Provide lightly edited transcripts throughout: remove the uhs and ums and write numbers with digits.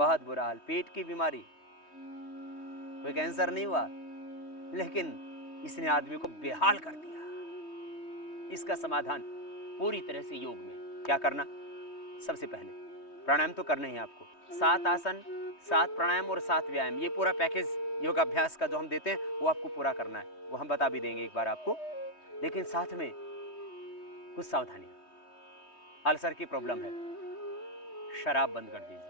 बहुत बुरा हाल, पेट की बीमारी, कोई कैंसर नहीं हुआ, लेकिन इसने आदमी को बेहाल कर दिया। इसका समाधान पूरी तरह से योग में। क्या करना? सबसे पहले प्राणायाम तो करना ही है आपको। 7 आसन, 7 प्राणायाम और 7 व्यायाम, ये पूरा पैकेज योगाभ्यास का जो हम देते हैं वो आपको पूरा करना है। वो हम बता भी देंगे एक बार आपको, लेकिन साथ में कुछ सावधानियां। अल्सर की प्रॉब्लम है, शराब बंद कर दीजिए,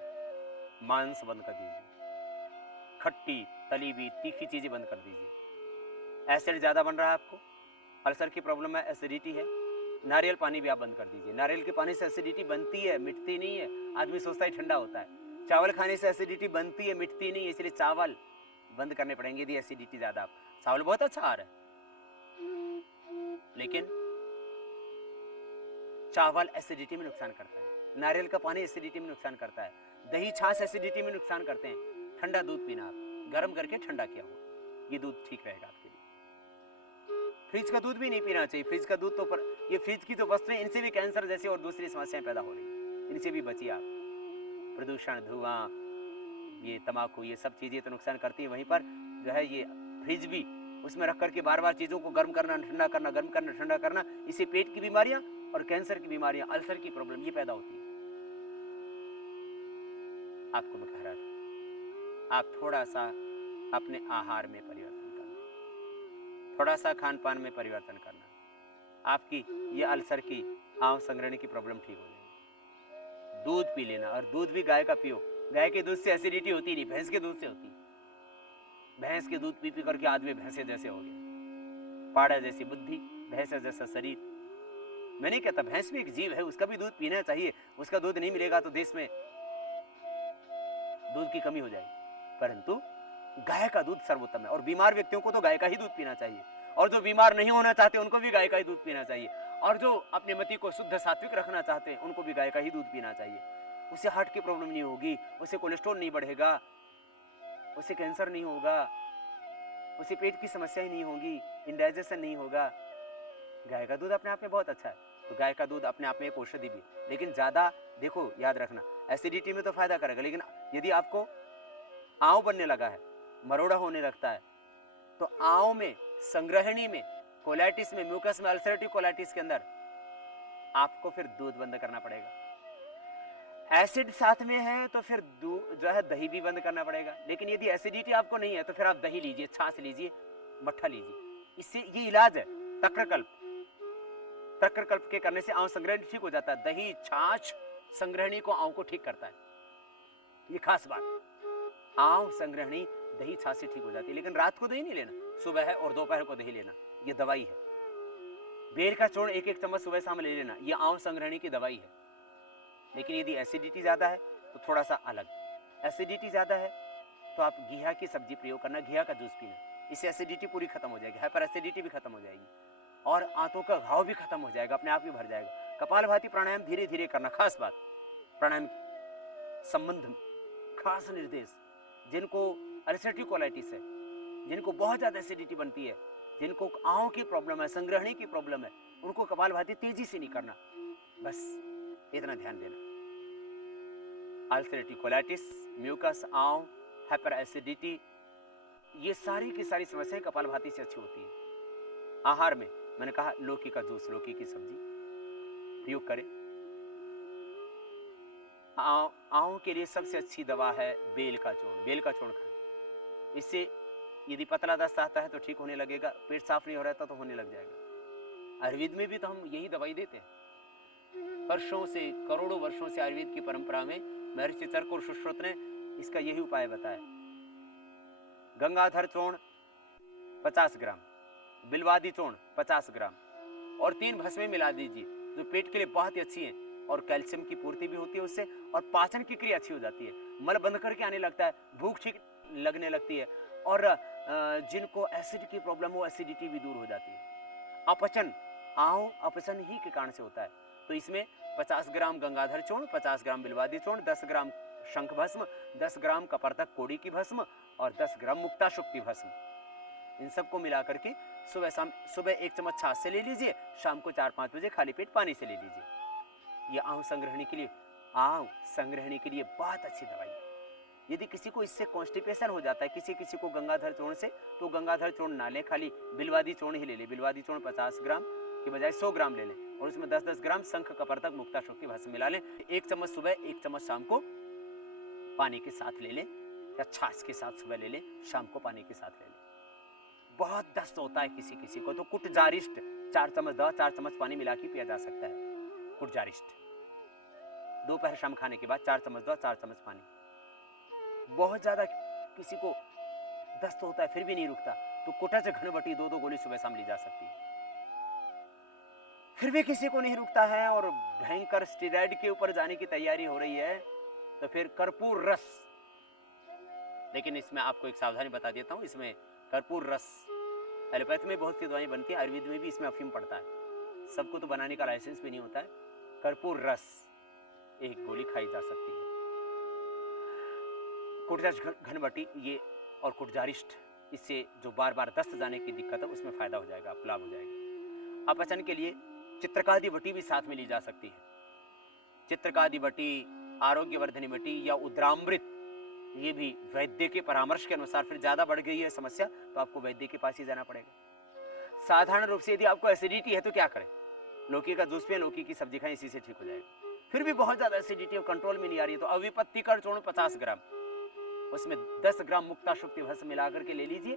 मांस बंद कर दीजिए, खट्टी तली हुई तीखी चीजें बंद कर दीजिए। एसिड ज्यादा बन रहा है आपको, अल्सर की प्रॉब्लम है, एसिडिटी है, नारियल पानी भी आप बंद कर दीजिए। नारियल के पानी से एसिडिटी बनती है, मिटती नहीं है। आदमी सोचता है ठंडा होता है। चावल खाने से एसिडिटी बनती है, मिटती नहीं है, इसलिए चावल बंद करने पड़ेंगे यदि एसिडिटी ज्यादा। चावल बहुत अच्छा आ रहा है, लेकिन चावल एसिडिटी में नुकसान करता है, नारियल का पानी एसिडिटी में नुकसान करता है, दही छाछ एसिडिटी में नुकसान करते हैं। ठंडा दूध पीना, आप गर्म करके ठंडा किया हुआ, ये दूध ठीक रहेगा आपके लिए। फ्रिज का दूध भी नहीं पीना चाहिए। फ्रिज का दूध तो पर ये फ्रिज की जो वस्तुएं, इनसे भी कैंसर जैसे और दूसरी समस्याएं पैदा हो रही हैं, इनसे भी बचिए आप। प्रदूषण, धुआं, ये तंबाकू, ये सब चीजें तो नुकसान करती है। वहीं पर जो है ये फ्रिज भी, उसमें रख करके बार बार चीजों को गर्म करना, ठंडा करना, गर्म करना, ठंडा करना, इससे पेट की बीमारियां और कैंसर की बीमारियां, अल्सर की प्रॉब्लम ये पैदा होती है। आपको मैं कह रहा था, आप थोड़ा सा अपने आहार में परिवर्तन करना, थोड़ा सा खान पान में परिवर्तन करना, आपकी ये अल्सर की, आंव संग्रहण की प्रॉब्लम ठीक हो जाएगी। दूध पी लेना, और दूध भी गाय का पियो। गाय के दूध से एसिडिटी होती नहीं, भैंस के दूध से होती। भैंस के दूध पी पी करके आदमी भैंसे जैसे हो गया, पाड़ा जैसी बुद्धि, भैंस जैसा शरीर। मैं नहीं कहता, भैंस भी एक जीव है, उसका भी दूध पीना चाहिए। उसका दूध नहीं मिलेगा तो देश में दूध की कमी हो जाएगी, परंतु गाय का दूध सर्वोत्तम है। और बीमार व्यक्तियों को तो गाय का ही दूध पीना चाहिए, और जो बीमार नहीं होना चाहते उनको भी गाय का ही दूध पीना चाहिए, और जो अपने मति को शुद्ध सात्विक रखना चाहते हैं उनको भी गाय का ही दूध पीना चाहिए। उसे हार्ट की प्रॉब्लम नहीं होगी, उसे कोलेस्ट्रॉल नहीं बढ़ेगा, उसे कैंसर नहीं होगा, उसे पेट की समस्याएं नहीं होगी, इंडाइजेशन नहीं होगा। गाय का दूध अपने आप में बहुत अच्छा है, तो गाय का दूध अपने आप में एक औषधि भी। लेकिन ज्यादा देखो, याद रखना, एसिडिटी में तो फायदा करेगा, लेकिन यदि आपको आंव बनने लगा है, मरोड़ा होने लगता है, तो आंव में, संग्रहणी में, कोलाइटिस में, म्यूकस में, अल्सरेटिव कोलाइटिस के अंदर आपको फिर दूध बंद करना पड़ेगा। एसिड साथ में है तो फिर जो है दही भी बंद करना पड़ेगा। लेकिन यदि एसिडिटी आपको नहीं है तो फिर आप दही लीजिए, छाछ लीजिए, मट्ठा लीजिए। इससे ये इलाज है, तक्रकल्प। तक्रकल्प के करने से आंव संग्रहणी ठीक हो जाता है। दही छाछ संग्रहणी को, आंव को ठीक करता है, ये खास बात। आंव संग्रहणी दही छाछ से ठीक हो जाती है। लेकिन रात को दही नहीं लेना, सुबह है और दोपहर को दही लेना, ये दवाई है। बेर का चूर्ण 1-1 चम्मच सुबह शाम ले लेना, ये आंव संग्रहणी की दवाई है। लेकिन यदि एसिडिटी ज्यादा है तो थोड़ा सा अलग। एसिडिटी ज्यादा है तो आप घिया की सब्जी प्रयोग करना, घिया का जूस पीना, इससे एसिडिटी पूरी खत्म हो जाएगी, हाइपर एसिडिटी भी खत्म हो जाएगी, और आंतों का घाव भी खत्म हो जाएगा, अपने आप ही भर जाएगा। कपालभाति प्राणायाम धीरे धीरे करना, खास बात। प्राणायाम संबंध खास निर्देश, जिनको अल्सरेटिव कोलाइटिस है, जिनको बहुत ज्यादा एसिडिटी बनती है, जिनको आंव की प्रॉब्लम है, संग्रहणी की प्रॉब्लम है, उनको कपालभाति तेजी से नहीं करना, बस इतना ध्यान देना। अल्सरेटिव कोलाइटिस, म्यूकस, आंव, हाइपर एसिडिटी, ये सारी की सारी समस्याएं कपालभाति से अच्छी होती है। आहार में मैंने कहा लौकी का जूस, लौकी की सब्जी प्रयोग करें। आंव के लिए सबसे अच्छी दवा है बेल का चूर्ण। बेल का चूर्ण खाएं, इससे यदि पतला दस्त आता है तो ठीक होने लगेगा, पेट साफ नहीं हो रहा था तो होने लग जाएगा। आयुर्वेद में भी तो हम यही दवाई देते हैं। वर्षों से, करोड़ों वर्षों से आयुर्वेद की परंपरा में महर्षि चरक और सुश्रुत ने इसका यही उपाय बताया। गंगाधर चूर्ण 50 ग्राम, बिलवादी चूर्ण 50 ग्राम, और 3 भस्में मिला दीजिए, जो पेट के लिए बहुत ही अच्छी है, और कैल्शियम की पूर्ति भी होती है उससे, और पाचन की क्रिया अच्छी हो जाती है, मल बंद करके आने लगता है, भूख ठीक लगने लगती है, और जिनको एसिड की प्रॉब्लम हो, एसिडिटी भी दूर हो जाती है। अपचन, आंव अपचन ही के कारण से होता है, तो इसमें 50 ग्राम गंगाधर चूर्ण, 50 ग्राम बिलवादी चूर्ण, 10 ग्राम शंख भस्म, 10 ग्राम कपर्तक कोड़ी की भस्म, और 10 ग्राम मुक्ता शुक्ति भस्म, इन सबको मिला करके सुबह 1 चम्मच छाछ से ले लीजिए, शाम को 4-5 बजे खाली पेट पानी से ले लीजिए। ये आंव संग्रहणी के लिए बहुत अच्छी दवाई है। यदि किसी को इससे कॉन्स्टिपेशन हो जाता है, किसी किसी को गंगाधर चूर्ण से, तो गंगाधर चूर्ण ना लें, खाली बिलवादी चूर्ण ही ले लें। बिलवादी चूर्ण 50 ग्राम की बजाय 100 ग्राम ले लें और उसमें 10-10 ग्राम शंख कपर्तक मुक्ताशोक की भस्म मिला लें। 1 चम्मच सुबह, 1 चम्मच शाम को पानी के साथ ले लें, या छाछ के साथ सुबह ले लें, शाम को पानी के साथ ले लें। बहुत दस्त होता है किसी किसी को, तो कुटजारिष्ट 4 चम्मच दवा 4 चम्मच पानी मिला के पिया जा सकता है। कुटजारिष्ट दोपहर शाम खाने के बाद 4 चम्मच दवा 4 चम्मच पानी। बहुत ज्यादा किसी को दस्त होता है फिर भी नहीं रुकता, तो कुटज घनवटी 2-2 गोली सुबह शाम ली जा सकती है। फिर भी किसी को नहीं रुकता है और भयंकर स्टेरॉइड के ऊपर जाने की तैयारी हो रही है, तो फिर कर्पूर रस। लेकिन इसमें आपको एक सावधानी बता देता हूं, इसमें कर्पूर रस एलोपैथ में बहुत सी दवाएं बनती है, आयुर्वेद में भी इसमें अफीम पड़ता है, सबको तो बनाने का लाइसेंस भी नहीं होता है। कर्पूर रस 1 गोली खाई जा सकती है। कुटज घनवटी ये और कुटजारिष्ट, इससे जो बार बार दस्त जाने की दिक्कत है उसमें फायदा हो जाएगा, लाभ हो जाएगा। अपचन के लिए चित्रकादि वटी भी साथ में ली जा सकती है। चित्रकादि वटी, आरोग्यवर्धनी वटी या उद्रामृत, ये भी वैद्य के परामर्श के अनुसार, फिर ज्यादा बढ़ गई है समस्या तो आपको वैद्य के पास ही जाना पड़ेगा। साधारण रूप से यदि आपको एसिडिटी है तो क्या करें? लौकी का जूस पिए, लौकी की सब्जी खाएं, इसी से ठीक हो जाएगा। फिर भी बहुत ज्यादा एसिडिटी और कंट्रोल में नहीं आ रही है तो अविपत्तिकर चूर्ण 50 ग्राम, उसमें 10 ग्राम मुक्ताशुक्ति भस्म मिलाकर के ले लीजिए।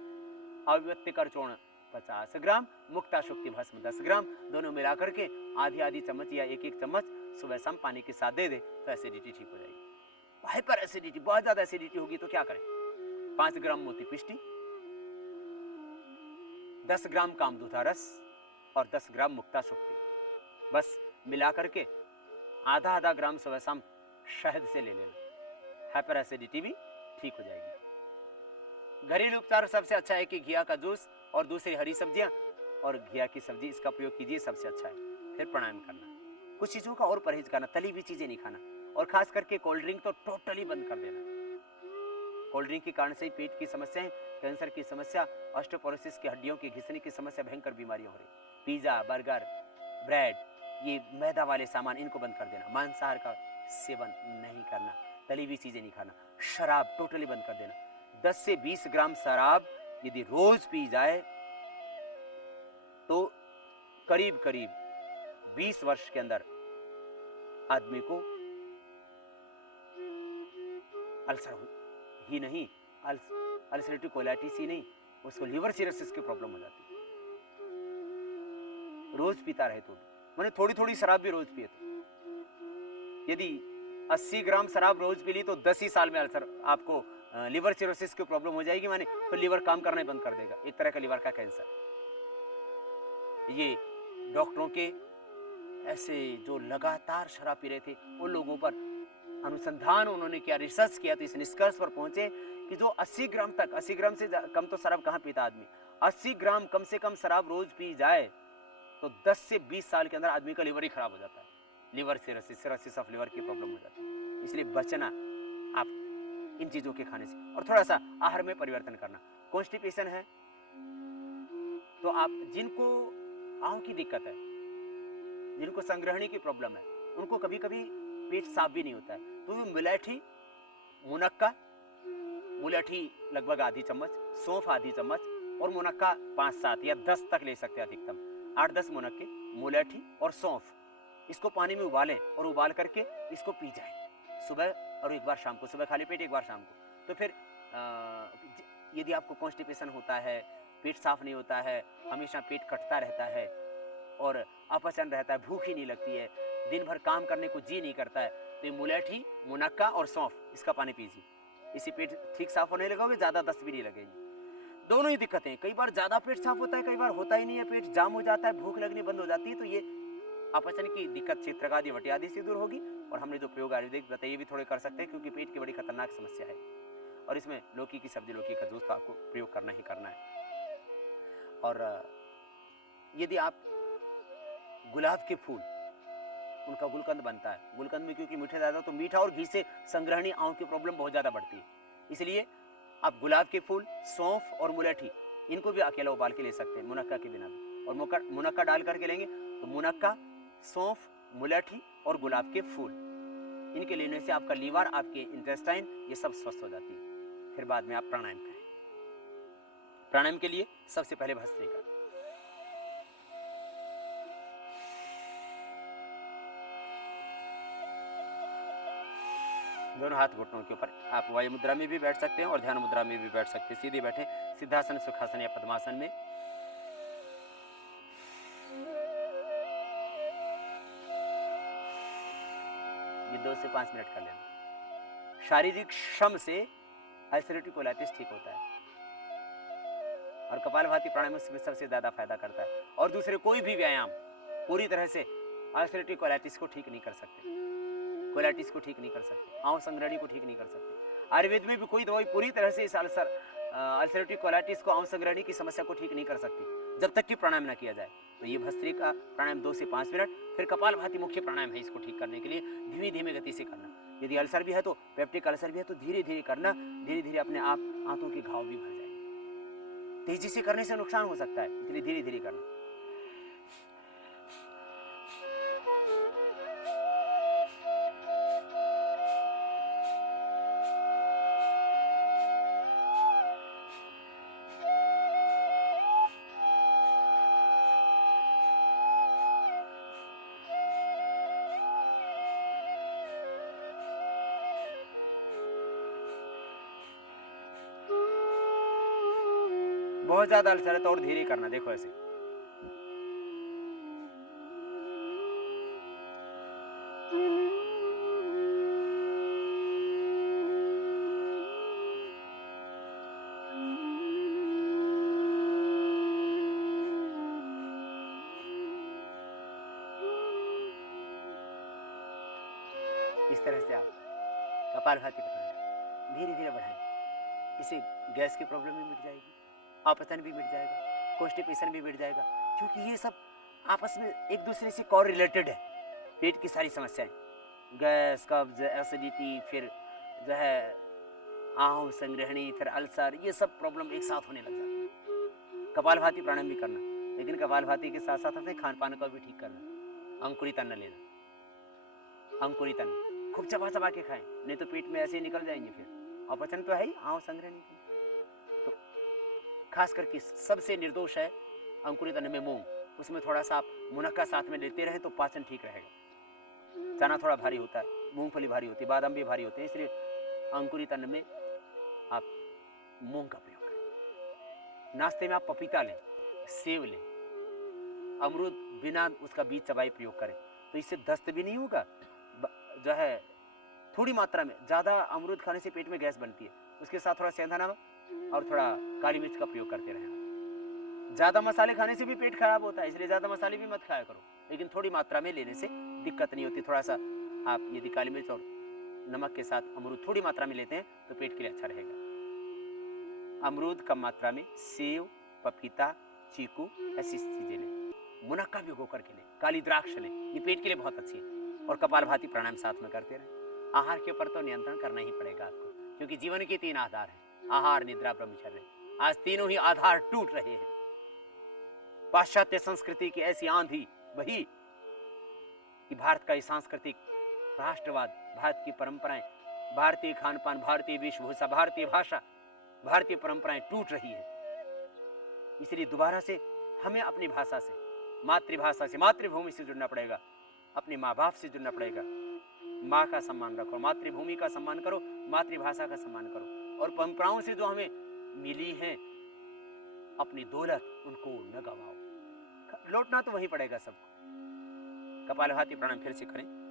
अविपत्तिकर चूर्ण 50 ग्राम, मुक्ताशुक्ति भस्म 10 ग्राम, दोनों मिलाकर के आधी चम्मच या 1-1 चम्मच सुबह शाम पानी के साथ दे दे तो एसिडिटी ठीक हो जाएगी। हाइपर एसिडिटी, बहुत ज्यादा एसिडिटी होगी तो क्या करें? 5 ग्राम मोती पिष्टी, 10 ग्राम कामदूधा रस और 10 ग्राम मुक्ताशुक्ति, बस मिला करके आधा ग्राम सुबह शाम शहद से ले लेना, हाइपर एसिडिटी भी ठीक हो जाएगी। घरेलू उपचार सबसे अच्छा है कि घिया का जूस और दूसरी हरी सब्जियां और घिया की सब्जी, इसका प्रयोग कीजिए, सबसे अच्छा है। फिर प्राणायाम करना, कुछ चीजों का और परहेज करना, तली हुई चीजें नहीं खाना, और खास करके कोल्ड ड्रिंक तो टोटली बंद कर देना। कोल्ड ड्रिंक के कारण से पेट की समस्याएं, कैंसर की समस्या, ऑस्टियोपोरोसिस की हड्डियों की घिसने की समस्या, भयंकर बीमारियां हो रही। पिज्जा, बर्गर, ब्रेड, ये मैदा वाले सामान, इनको बंद कर देना। मांसाहार का सेवन नहीं करना, तली हुई चीजें नहीं खाना, शराब टोटली बंद कर देना। 10 से 20 ग्राम शराब यदि रोज पी जाए तो करीब 20 वर्ष के अंदर आदमी को अल्सर ही नहीं, अल्सरेटिव कोलाइटिस ही नहीं, उसको लिवर सिरोसिस की प्रॉब्लम हो जाती है। रोज पीता रहे तो, माने थोड़ी शराब भी रोज पिए तो, यदि 80 ग्राम शराब रोज पी ली तो 10 ही साल में अल्सर, आपको लिवर सिरोसिस की प्रॉब्लम हो जाएगी, माने तो लिवर काम करना ही बंद कर देगा, एक तरह का लिवर का कैंसर। ये डॉक्टरों के ऐसे जो लगातार शराब पी रहे थे उन लोगों पर अनुसंधान उन्होंने किया, रिसर्च किया, तो इस निष्कर्ष पर पहुंचे कि जो 80 ग्राम तक, 80 ग्राम से कम तो शराब कहां पीता आदमी, 80 ग्राम कम से कम शराब रोज पी जाए तो 10 से 20 साल के अंदर आदमी का लिवर ही खराब हो जाता है, लिवर सिरोसिस ऑफ लिवर की प्रॉब्लम हो जाती है। इसलिए बचना आप इन चीजों के खाने से, और थोड़ा सा आहार में परिवर्तन करना। कॉन्स्टिपेशन है तो आप, जिनको आंव की दिक्कत है, जिनको संग्रहणी की प्रॉब्लम है, उनको कभी कभी पेट साफ भी नहीं होता है, तो मुलैठी, मुनक्का, मुलैठी लगभग आधी चम्मच, सौंफ आधी चम्मच और मुनक्का 5-7 या 10 तक ले सकते हैं अधिकतम, 8-10 मुनक्के, मुलैठी और सौंफ, इसको पानी में उबालें और उबाल करके इसको पी जाए सुबह और एक बार शाम को, सुबह खाली पेट एक बार शाम को। तो फिर यदि आपको कॉन्स्टिपेशन होता है, पेट साफ नहीं होता है, हमेशा पेट कटता रहता है और अपचन रहता है, भूख ही नहीं लगती है, दिन भर काम करने को जी नहीं करता है, तो ये मुलैठी, मुनक्का और सौंफ, इसका पानी पीजिए, इसी पेट ठीक साफ होने लगोगे, ज्यादा दस्त भी नहीं लगेगी। दोनों ही दिक्कतें, कई बार ज्यादा पेट साफ होता है, कई बार होता ही नहीं है, पेट जाम हो जाता है, भूख लगनी बंद हो जाती है, तो ये अपचन की दिक्कत चित्रकादि वटी आदि से दूर होगी। और हमने जो प्रयोग आयुर्वेदिक बताइए भी थोड़े कर सकते हैं, क्योंकि पेट की बड़ी खतरनाक समस्या है, और इसमें लौकी की सब्जी, लौकी का जूस तो आपको प्रयोग करना ही करना है। और यदि आप गुलाब के फूल, उनका गुलकंद बनता है, गुलकंद में क्योंकि मीठे ज्यादा, तो मीठा और घी से संग्रहणी आंव की प्रॉब्लम बहुत ज्यादा बढ़ती है, इसलिए आप गुलाब के फूल, सौंफ और मुलैठी, इनको भी अकेला उबाल के ले सकते हैं, मुनक्का के बिना भी, और मुनक्का डाल करके लेंगे तो मुनक्का, सौंफ, मुलैठी और गुलाब के फूल, इनके लेने से आपका लीवर, आपके इंटेस्टाइन, ये सब स्वस्थ हो जाती है। फिर बाद में आप प्राणायाम करें। प्राणायाम के लिए सबसे पहले भस्त्रिका, दोनों हाथ घुटनों के ऊपर। आप वायु मुद्रा में भी बैठ सकते हैं और ध्यान मुद्रा में भी बैठ सकते हैं। सीधे बैठे सिद्धासन, सुखासन या पद्मासन में। ये 2 से 5 मिनट कर लेना। शारीरिक श्रम से अल्सरेटिव कोलाइटिस ठीक होता है और कपालभाति प्राणायाम में सबसे ज्यादा फायदा करता है। और दूसरे कोई भी व्यायाम पूरी तरह से अल्सरेटिव कोलाइटिस को ठीक नहीं कर सकते, कोलाइटिस को ठीक नहीं कर सकते, आंव संग्रहणी को ठीक नहीं कर सकते। आयुर्वेद में भी कोई दवाई पूरी तरह से इस अल्सरेटिव कोलाइटिस को, आंव संग्रहणी की समस्या को ठीक नहीं कर सकती जब तक कि प्राणायाम ना किया जाए। तो ये भस्त्रिका प्राणायाम 2 से 5 मिनट। फिर कपालभाति मुख्य प्राणायाम है, इसको ठीक करने के लिए धीमी धीमी गति से करना। यदि अल्सर भी है तो, पेप्टिक अल्सर भी है तो धीरे धीरे करना। धीरे धीरे अपने आप आंतों के घाव भी भर जाएंगे। तेजी से करने से नुकसान हो सकता है, इसलिए धीरे धीरे करना। बहुत ज्यादा अल्सर है तो और धीरे करना। देखो ऐसे इस तरह से आप कपालभाति धीरे धीरे बढ़ाएं। इससे गैस की प्रॉब्लम भी मिट जाएगी, अपचन भी मिट जाएगा, कॉन्स्टिपेशन भी मिट जाएगा, क्योंकि ये सब आपस में एक दूसरे से कॉर रिलेटेड है। पेट की सारी समस्याएं, गैस, कब्ज, एसिडिटी, फिर जो है आंव संग्रहणी, फिर अल्सर, ये सब प्रॉब्लम एक साथ होने लग जाती है। कपालभाति प्राणायाम भी करना, लेकिन कपालभाति के साथ साथ अपने खान पान को भी ठीक करना। अंकुरित अन्न लेना, अंकुरित अन्न खूब चबा चबा के खाएं, नहीं तो पेट में ऐसे निकल जाएंगे। फिर अपचन तो है ही आंव संग्रहणी की। तो खास करके सबसे निर्दोष है अंकुरित अन्न में मूंग। उसमें थोड़ा सा आप मुनक्का साथ में लेते रहे तो पाचन ठीक रहेगा। चना थोड़ा भारी होता है, मूंगफली भारी होती है, बादाम भी भारी होते हैं, इसलिए अंकुरित अन्न में आप मूंग का प्रयोग करें। नाश्ते में आप पपीता लें, सेब लें, अमरूद बिना उसका बीज चबाए प्रयोग करें, तो इससे दस्त भी नहीं होगा। जो है थोड़ी मात्रा में, ज्यादा अमरूद खाने से पेट में गैस बनती है। उसके साथ थोड़ा सेंधा नमक और थोड़ा काली मिर्च का प्रयोग करते रहें। ज्यादा मसाले खाने से भी पेट खराब होता है, इसलिए ज्यादा मसाले भी मत खाया करो, लेकिन थोड़ी मात्रा में लेने से दिक्कत नहीं होती। थोड़ा सा आप यदि काली मिर्च और नमक के साथ अमरूद थोड़ी मात्रा में लेते हैं तो पेट के लिए अच्छा रहेगा। अमरूद कम मात्रा में, सेव, पपीता, चीकू, ऐसी चीजें लें। मुनक्का भिगो करके लें, काली द्राक्ष लें, ये पेट के लिए बहुत अच्छी है। और कपालभाति प्राणायाम साथ में करते रहें। आहार के ऊपर तो नियंत्रण करना ही पड़ेगा आपको, क्योंकि जीवन के 3 आधार हैं, आहार, निद्रा, ब्रह्मचर्य। आज तीनों ही आधार टूट रहे हैं। पाश्चात्य संस्कृति की ऐसी आंधी वही कि भारत का सांस्कृतिक राष्ट्रवाद, भारत की परंपराएं, भारतीय खान पान, भारतीय वेशभूषा, भारतीय भाषा, भारतीय परंपराएं टूट रही है। इसलिए दोबारा से हमें अपनी भाषा से, मातृभाषा से, मातृभूमि से जुड़ना पड़ेगा। अपने माँ बाप से जुड़ना पड़ेगा। माँ का सम्मान रखो, मातृभूमि का सम्मान करो, मातृभाषा का सम्मान करो, और परंपराओं से जो हमें मिली है अपनी दौलत, उनको न गवाओ। लौटना तो वही पड़ेगा सबको। कपालभाति प्राणायाम फिर से करें।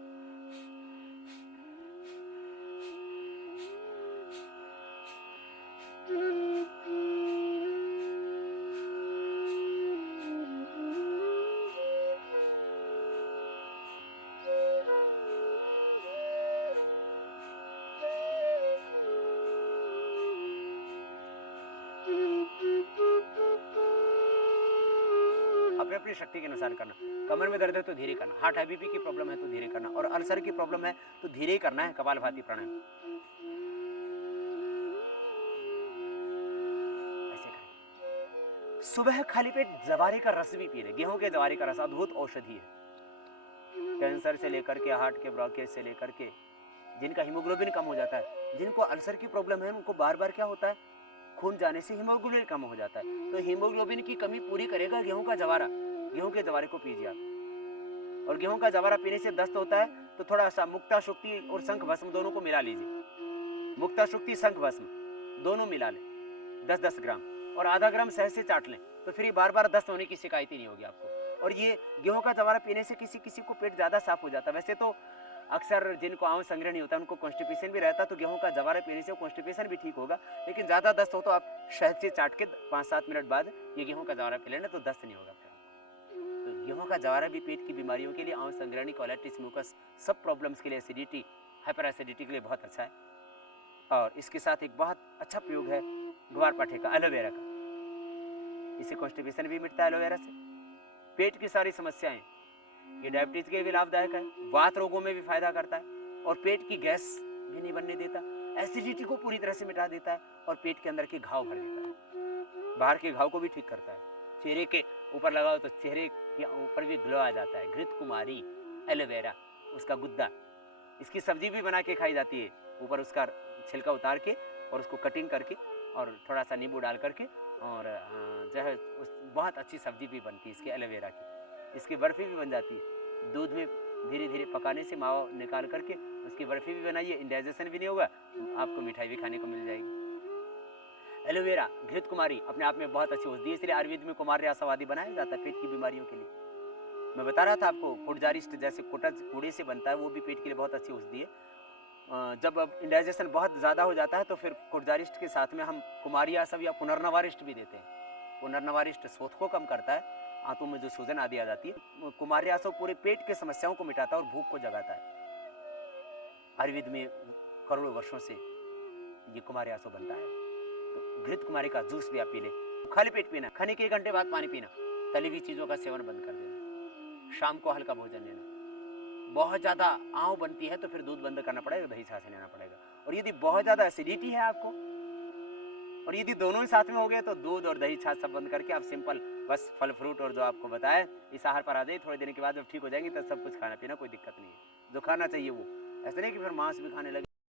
अपने अपनी शक्ति के अनुसार करना। कमर में दर्द है तो धीरे करना, हार्ट बीपी की प्रॉब्लम है तो धीरे करना, और अल्सर की प्रॉब्लम है तो धीरे ही करना है कपालभाति प्राणायाम। ऐसे करें। सुबह खाली पेट जवारे का रस भी पी ले। गेहूं के जवारे का रस अद्भुत औषधि है। कैंसर से लेकर के, हार्ट के ब्लॉकेज से लेकर के, जिनका हीमोग्लोबिन कम हो जाता है, जिनको अल्सर की प्रॉब्लम है, उनको बार बार क्या होता है, खून जाने से हीमोग्लोबिन कम हो जाता है। तो हीमोग्लोबिन की कमी पूरी करेगा गेहूं का जवारा। गेहूं के जवारे को पीजिए आप, और गेहूं का जवारा पीने से दस्त होता है तो थोड़ा सा मुक्ता शुक्ति और शंख भस्म दोनों को मिला लीजिए। मुक्ता शुक्ति शंख भस्म दोनों मिला लें 10-10 ग्राम, और आधा ग्राम शहद से चाट लें, तो फिर ये बार बार दस्त होने की शिकायत ही नहीं होगी आपको। और ये गेहूं का जवारा पीने से किसी किसी को पेट ज़्यादा साफ हो जाता है। वैसे तो अक्सर जिनको आंव संग्रह नहीं होता उनको कॉन्स्टिपेशन भी रहता है, तो गेहूं का जवारा पीने से कॉन्स्टिपेशन भी ठीक होगा। लेकिन ज़्यादा दस्त हो तो आप शहद से चाट के 5-7 मिनट बाद ये गेहूं का जवारा पी लेना, तो दस्त नहीं होगा फिर आपको। तो गेहूं का जवारा भी पेट की बीमारियों के लिए, आंव संग्रहणी, कोलाइटिस, म्यूकस, सब प्रॉब्लम्स के लिए, एसिडिटी, हाइपर एसिडिटी के लिए बहुत अच्छा है। और इसके साथ एक बहुत अच्छा प्रयोग है ग्वारपाठे का, एलोवेरा का। इससे कॉन्स्टिपेशन भी मिटता है एलोवेरा से। पेट की सारी समस्याएं, ये डायबिटीज के लिए भी लाभदायक है, वात रोगों में भी फायदा करता है, और पेट की गैस भी नहीं बनने देता, एसिडिटी को पूरी तरह से मिटा देता है, और पेट के अंदर के घाव भर देता है, बाहर के घाव को भी ठीक करता है। चेहरे के ऊपर लगाओ तो चेहरे के ऊपर भी ग्लो आ जाता है। घृत कुमारी एलोवेरा, उसका गुद्दा, इसकी सब्जी भी बना के खाई जाती है। ऊपर उसका छिलका उतार के और उसको कटिंग करके और थोड़ा सा नींबू डाल करके, और जो है बहुत अच्छी सब्जी भी बनती है इसकी एलोवेरा की। इसकी बर्फ़ी भी बन जाती है। दूध में धीरे धीरे पकाने से मावा निकाल करके उसकी बर्फ़ी भी बनाइए, इंडाइजेशन भी नहीं होगा, आपको मिठाई भी खाने को मिल जाएगी। एलोवेरा, घृत कुमारी अपने आप में बहुत अच्छी औषधि है, इसलिए आयुर्वेद में कुमार आशावादी बनाया जाता है पेट की बीमारियों के लिए। मैं बता रहा था आपको, कुटजारिष्ट जैसे कुटज कूड़े से बनता है, वो भी पेट के लिए बहुत अच्छी औषधि है। जब इंडाइजेशन बहुत ज़्यादा हो जाता है तो फिर कुटजारिष्ट के साथ में हम कुमारी आसव या पुनर्नवारिष्ट भी देते हैं। पुनर्नवारिष्ट शोथ को कम करता है, आंतों में जो सूजन आदि आ जाती है। कुमारी आसव पूरे पेट के समस्याओं को मिटाता है और भूख को जगाता है। आयुर्वेद में करोड़ों वर्षों से ये कुमारी आसव बनता है। तो घृत कुमारी का जूस भी आप पी लें, खाली पेट पीना, खाने के 1 घंटे बाद पानी पीना, तली हुई चीज़ों का सेवन बंद कर देना, शाम को हल्का भोजन लेना। बहुत ज़्यादा आंव बनती है तो फिर दूध बंद करना पड़ेगा, दही छाछ लेना पड़ेगा। और यदि बहुत ज़्यादा एसिडिटी है आपको, और यदि दोनों ही साथ में हो गए, तो दूध और दही छाछ सब बंद करके आप सिंपल बस फल फ्रूट और जो आपको बताया इस आहार पर आ जाइए। थोड़े दिन के बाद जब ठीक हो जाएंगे तब सब कुछ खाना पीना, कोई दिक्कत नहीं है। जो खाना चाहिए वो, ऐसा नहीं कि फिर मांस भी खाने लगे।